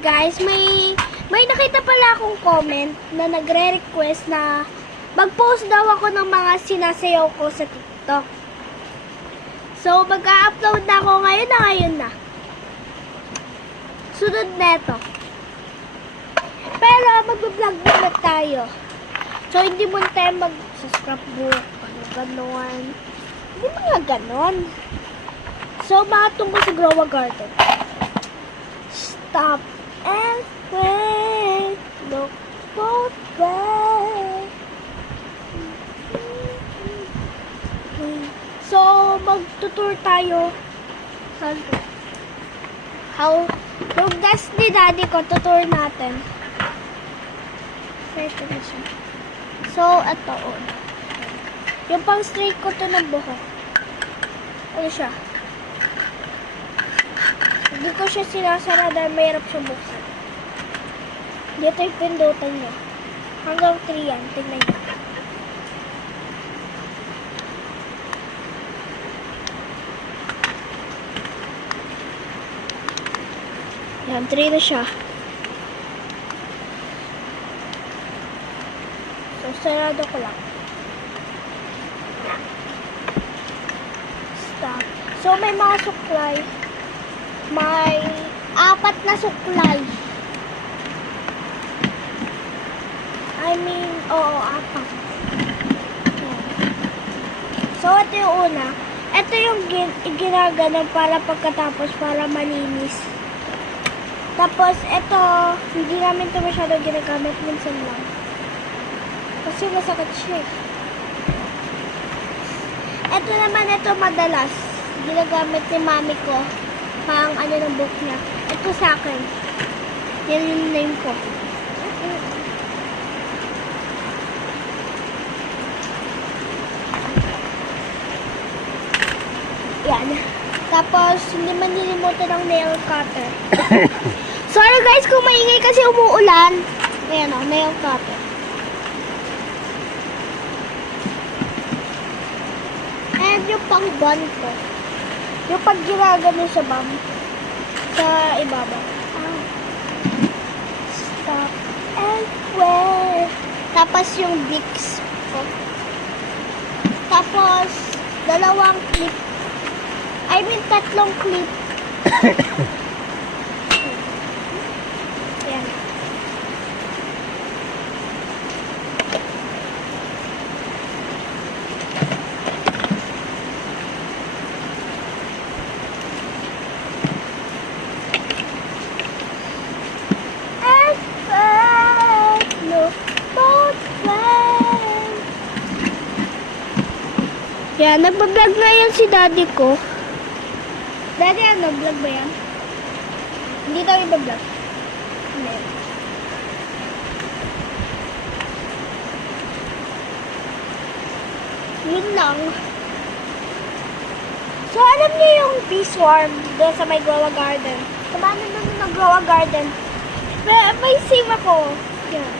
guys, may nakita pala akong comment na nagre-request na mag-post daw ako ng mga sinasayaw ko sa TikTok. So, mag-upload na ako ngayon na. Sunod neto. Pero, mag-vlog muna tayo. So, hindi mo tayo mag-scrapbook, gano'n. Hindi mga gano'n. So, mga tungkol sa Grow a Garden. Stop and wait. Look both ways. So, magtutour tayo. Saan to? Yung desk ni daddy ko, tutour natin. Ito na siya. So, ito. Yung pang straight ko to ng buhok. Ano siya? Hindi ko siya sinasara dahil mahirap siya buksan. Dito yung pindutan niya. Hanggang 3 yan. Tingnan niyo. Yan, 3 na siya. So, sarado ko lang. Stop. So, may mga suklay. May 4 na suklay. Oo, 4. Yan. So, ito yung una. Ito yung ginaganon para pagkatapos, para malinis. Tapos, ito, hindi namin ito masyadong ginagamit, minsan lang. Kasi masakit siya. Ito naman, ito madalas. Ginagamit ni mami ko. Pang ano ng book niya. Ito sa akin. Yan yung name ko. Yan. Tapos, hindi man nilimutan ng nail cutter. Sorry guys kung maingay kasi umuulan. Ayan o, nail cutter. And yung pang bun ko. Yung pag ginagano sa bum. Sa ibabaw. Stop and wait. Tapos yung Vicks ko. Tapos, 2 clip. 3 clip. Yan. Yan, nagbablog na yan si daddy ko. Daddy, ano? Vlog ba yan? Hindi daw iba-vlog. Hindi. Yun lang. So, alam niyo yung peace worm doon sa may Grow a Garden. Samahan na doon ng Grow a Garden. May save ako. Yan.